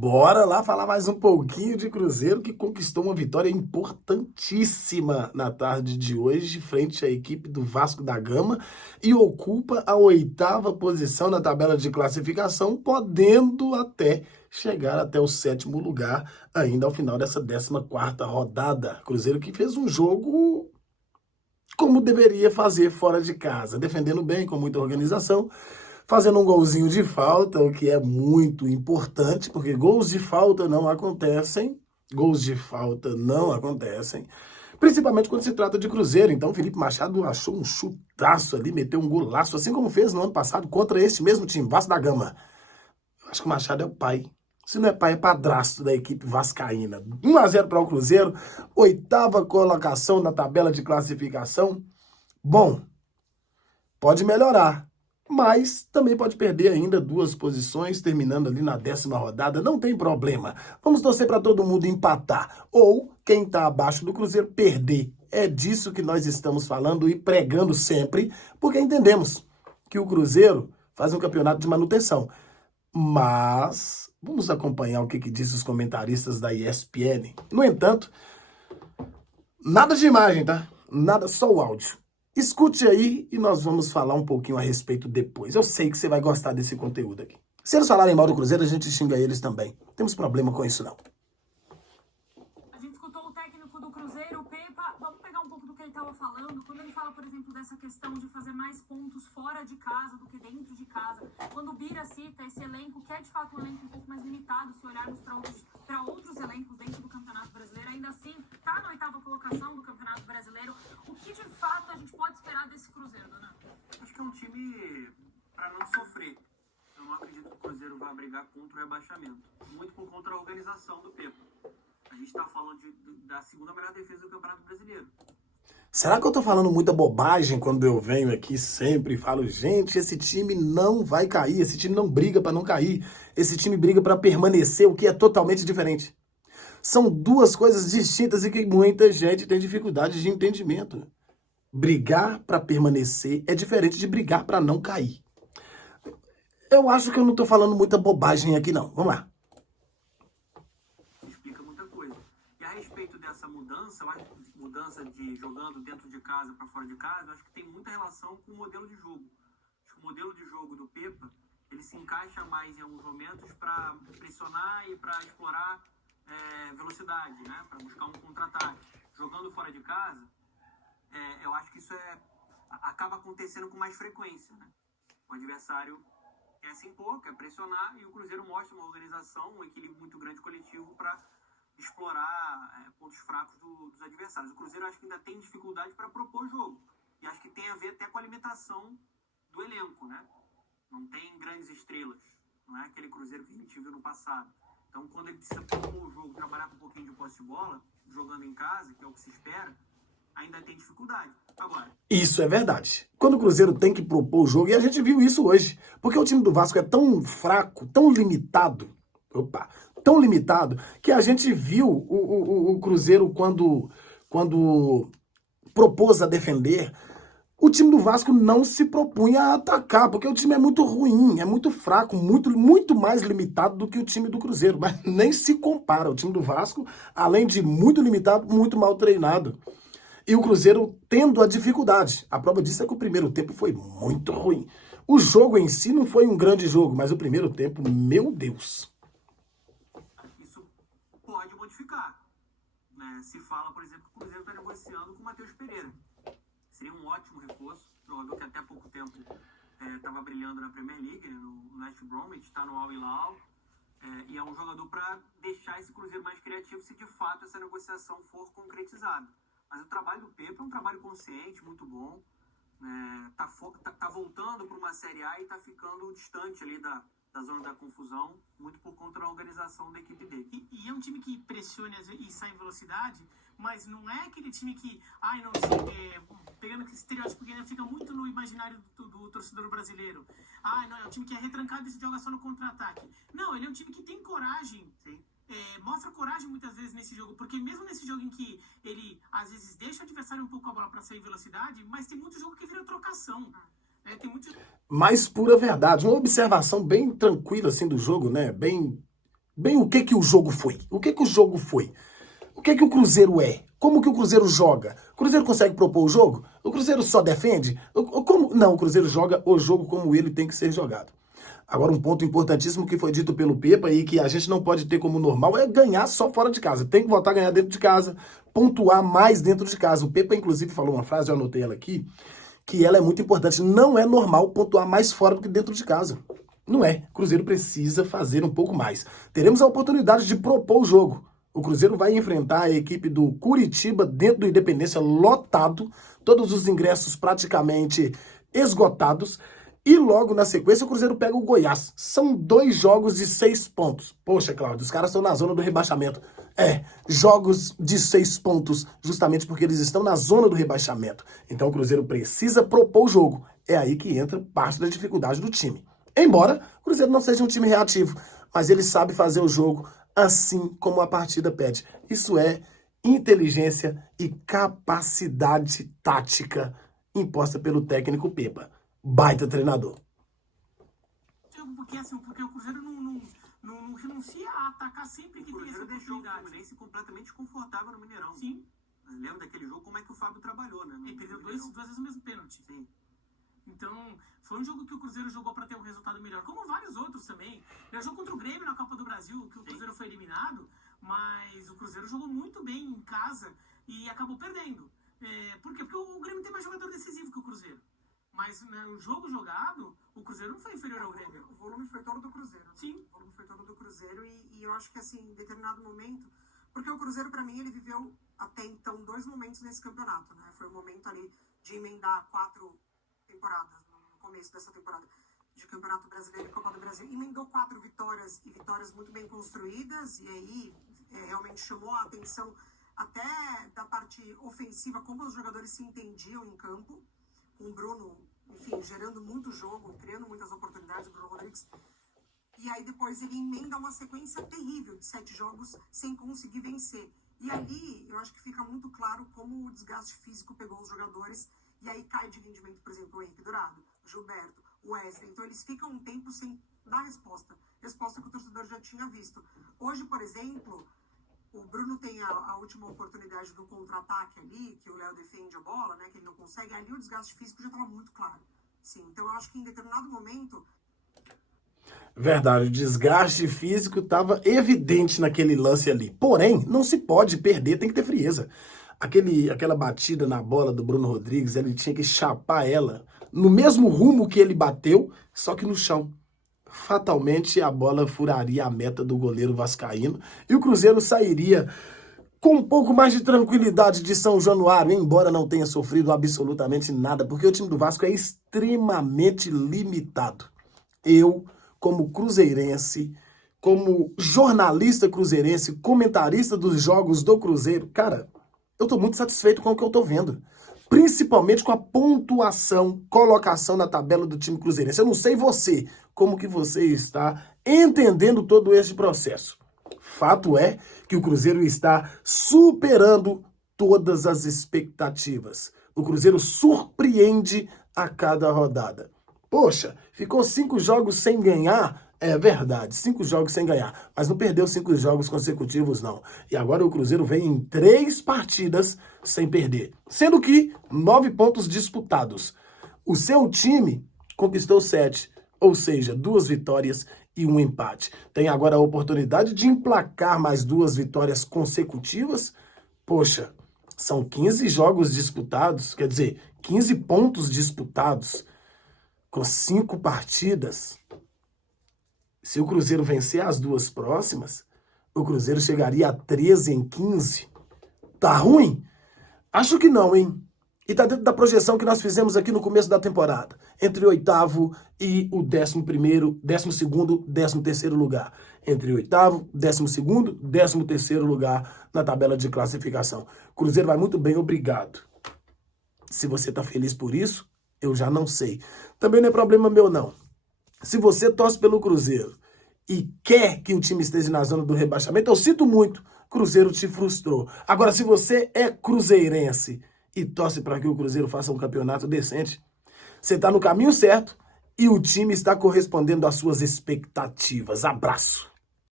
Bora lá falar mais um pouquinho de Cruzeiro que conquistou uma vitória importantíssima na tarde de hoje frente à equipe do Vasco da Gama e ocupa a 8ª posição na tabela de classificação, podendo até chegar até o 7º lugar ainda ao final dessa 14ª rodada. Cruzeiro que fez um jogo como deveria fazer fora de casa, defendendo bem, com muita organização, fazendo um golzinho de falta, o que é muito importante, porque gols de falta não acontecem, principalmente quando se trata de Cruzeiro. Então, Felipe Machado achou um chutaço ali, meteu um golaço, assim como fez no ano passado contra este mesmo time, Vasco da Gama. Acho que o Machado é o pai. Se não é pai, é padrasto da equipe vascaína. 1-0 para o Cruzeiro, 8ª colocação na tabela de classificação. Bom, pode melhorar, mas também pode perder ainda 2 posições, terminando ali na 10ª rodada. Não tem problema. Vamos torcer para todo mundo empatar. Ou quem está abaixo do Cruzeiro perder. É disso que nós estamos falando e pregando sempre, porque entendemos que o Cruzeiro faz um campeonato de manutenção. Mas vamos acompanhar o que dizem os comentaristas da ESPN. No entanto, nada de imagem, tá? Nada, só o áudio. Escute aí e nós vamos falar um pouquinho a respeito depois. Eu sei que você vai gostar desse conteúdo aqui. Se eles falarem mal do Cruzeiro, a gente xinga eles também. Não temos problema com isso, não. A gente escutou o técnico do Cruzeiro, o Pepa. Vamos pegar um pouco do que ele estava falando. Quando ele fala, por exemplo, dessa questão de fazer mais pontos fora de casa do que dentro de casa. Quando o Bira cita esse elenco, que é de fato um elenco um pouco mais limitado, se olharmos para outros elencos dentro do Campeonato Brasileiro, ainda assim está na 8ª colocação do Campeonato Brasileiro. O que de fato a gente pode esperar desse Cruzeiro, Dona? Acho que é um time para não sofrer. Eu não acredito que o Cruzeiro vá brigar contra o rebaixamento. Muito por conta da organização do Pepa. A gente está falando da 2ª melhor defesa do Campeonato Brasileiro. Será que eu tô falando muita bobagem quando eu venho aqui sempre e falo, gente, esse time não vai cair, esse time não briga para não cair, esse time briga para permanecer, o que é totalmente diferente. São 2 coisas distintas e que muita gente tem dificuldade de entendimento. Brigar para permanecer é diferente de brigar para não cair. Eu acho que eu não tô falando muita bobagem aqui não. Vamos lá. Isso explica muita coisa. E a respeito dessa mudança, mudança de jogando dentro de casa para fora de casa, eu acho que tem muita relação com o modelo de jogo. Acho que o modelo de jogo do Pepa, ele se encaixa mais em alguns momentos para pressionar e para explorar velocidade, né? Para buscar um contra-ataque. Jogando fora de casa, eu acho que isso acaba acontecendo com mais frequência, né? O adversário quer se impor, quer pressionar, e o Cruzeiro mostra uma organização, um equilíbrio muito grande coletivo para explorar pontos fracos dos adversários. O Cruzeiro acho que ainda tem dificuldade para propor jogo, e acho que tem a ver até com a alimentação do elenco, né? Não tem grandes estrelas, não é aquele Cruzeiro que a gente viu no passado. Então, quando ele precisa propor o jogo, trabalhar com um pouquinho de posse de bola, jogando em casa, que é o que se espera, ainda tem dificuldade. Agora, isso é verdade. Quando o Cruzeiro tem que propor o jogo, e a gente viu isso hoje, porque o time do Vasco é tão fraco, tão limitado, que a gente viu o Cruzeiro quando propôs a defender, o time do Vasco não se propunha a atacar, porque o time é muito ruim, é muito fraco, muito mais limitado do que o time do Cruzeiro, mas nem se compara. O time do Vasco, além de muito limitado, muito mal treinado. E o Cruzeiro tendo a dificuldade. A prova disso é que o primeiro tempo foi muito ruim. O jogo em si não foi um grande jogo, mas o primeiro tempo, meu Deus. isso pode modificar, né? Se fala, por exemplo, que o Cruzeiro está negociando com o Matheus Pereira. Seria um ótimo reforço, jogador que até pouco tempo estava brilhando na Premier League, no West Bromwich, está no Al Hilal, e é um jogador para deixar esse Cruzeiro mais criativo se de fato essa negociação for concretizada. Mas o trabalho do Pepa é um trabalho consciente, muito bom. Tá voltando para uma Série A e está ficando distante ali da zona da confusão, muito por conta da organização da equipe dele. E é um time que pressiona e sai em velocidade, mas não é aquele time que, não sei, pegando esse estereótipo que ainda fica muito no imaginário do torcedor brasileiro. Não, é um time que é retrancado e se joga só no contra-ataque. Não, ele é um time que tem coragem. Sim. Mostra coragem muitas vezes nesse jogo, porque mesmo nesse jogo em que ele às vezes deixa o adversário um pouco a bola para sair em velocidade, mas tem muito jogo que vira trocação. Tem muito... Mais pura verdade, uma observação bem tranquila assim do jogo, né? Bem bem o que o jogo foi. O que o jogo foi? O que o Cruzeiro é? Como que o Cruzeiro joga? O Cruzeiro consegue propor o jogo? O Cruzeiro só defende? Como? Não, o Cruzeiro joga o jogo como ele tem que ser jogado. Agora, um ponto importantíssimo que foi dito pelo Pepa e que a gente não pode ter como normal é ganhar só fora de casa. Tem que voltar a ganhar dentro de casa, pontuar mais dentro de casa. O Pepa, inclusive, falou uma frase, eu anotei ela aqui, que ela é muito importante. Não é normal pontuar mais fora do que dentro de casa. Não é. O Cruzeiro precisa fazer um pouco mais. Teremos a oportunidade de propor o jogo. O Cruzeiro vai enfrentar a equipe do Curitiba dentro do Independência lotado, todos os ingressos praticamente esgotados. E logo na sequência o Cruzeiro pega o Goiás. São 2 jogos de 6 pontos. Poxa, Cláudio, os caras estão na zona do rebaixamento. Jogos de 6 pontos, justamente porque eles estão na zona do rebaixamento. Então o Cruzeiro precisa propor o jogo. É aí que entra parte da dificuldade do time. Embora o Cruzeiro não seja um time reativo, mas ele sabe fazer o jogo assim como a partida pede. Isso é inteligência e capacidade tática imposta pelo técnico Pepa. Baita treinador. Porque o Cruzeiro não renuncia a atacar sempre que tem essa oportunidade. Deixou o Fluminense completamente confortável no Mineirão. Sim. Lembra daquele jogo, como é que o Fábio trabalhou, né? Ele perdeu duas vezes o mesmo pênalti. Sim. Então, foi um jogo que o Cruzeiro jogou para ter um resultado melhor, como vários outros também. Ele jogou contra o Grêmio na Copa do Brasil, que o Cruzeiro foi eliminado, mas o Cruzeiro jogou muito bem em casa e acabou perdendo. Por quê? Porque o Grêmio tem mais jogador decisivo que o Cruzeiro. Mas no jogo jogado, o Cruzeiro não foi inferior ao Grêmio. O volume foi todo do Cruzeiro. Né? Sim. O volume foi todo do Cruzeiro e eu acho que, assim, em determinado momento... Porque o Cruzeiro, para mim, ele viveu até então 2 momentos nesse campeonato, né? Foi o momento ali de emendar 4 temporadas, no começo dessa temporada de Campeonato Brasileiro e Copa do Brasil. Emendou 4 vitórias e vitórias muito bem construídas e aí realmente chamou a atenção até da parte ofensiva, como os jogadores se entendiam em campo. Com o Bruno, enfim, gerando muito jogo, criando muitas oportunidades, o Bruno Rodrigues. E aí depois ele emenda uma sequência terrível de 7 jogos sem conseguir vencer. E ali eu acho que fica muito claro como o desgaste físico pegou os jogadores. E aí cai de rendimento, por exemplo, o Henrique Dourado, o Gilberto, o Wesley. Então eles ficam um tempo sem dar resposta. Resposta que o torcedor já tinha visto. Hoje, por exemplo, o Bruno tem a última oportunidade do contra-ataque ali, que o Léo defende a bola, né, que ele não consegue. Ali o desgaste físico já estava muito claro. Sim, então eu acho que em determinado momento... Verdade, o desgaste físico estava evidente naquele lance ali. Porém, não se pode perder, tem que ter frieza. Aquela batida na bola do Bruno Rodrigues, ele tinha que chapar ela no mesmo rumo que ele bateu, só que no chão. Fatalmente a bola furaria a meta do goleiro vascaíno e o Cruzeiro sairia com um pouco mais de tranquilidade de São Januário, embora não tenha sofrido absolutamente nada, porque o time do Vasco é extremamente limitado. Eu, como cruzeirense, como jornalista cruzeirense, comentarista dos jogos do Cruzeiro, cara, eu tô muito satisfeito com o que eu tô vendo. Principalmente com a pontuação, colocação na tabela do time cruzeirense. Eu não sei você, como que você está entendendo todo esse processo. Fato é que o Cruzeiro está superando todas as expectativas. O Cruzeiro surpreende a cada rodada. Poxa, ficou 5 jogos sem ganhar? É verdade, 5 jogos sem ganhar, mas não perdeu 5 jogos consecutivos, não. E agora o Cruzeiro vem em 3 partidas sem perder, sendo que 9 pontos disputados. O seu time conquistou 7, ou seja, 2 vitórias e 1 empate. Tem agora a oportunidade de emplacar mais 2 vitórias consecutivas. Poxa, são 15 jogos disputados, quer dizer, 15 pontos disputados com 5 partidas. Se o Cruzeiro vencer as 2 próximas, o Cruzeiro chegaria a 13 em 15. Tá ruim? Acho que não, hein? E tá dentro da projeção que nós fizemos aqui no começo da temporada. Entre o 8º e o 11º, 12º, 13º lugar. Entre o 8º, 12º, 13º lugar na tabela de classificação. O Cruzeiro vai muito bem, obrigado. Se você tá feliz por isso, eu já não sei. Também não é problema meu, não. Se você torce pelo Cruzeiro e quer que o time esteja na zona do rebaixamento, eu sinto muito, Cruzeiro te frustrou. Agora, se você é cruzeirense e torce para que o Cruzeiro faça um campeonato decente, você está no caminho certo e o time está correspondendo às suas expectativas. Abraço!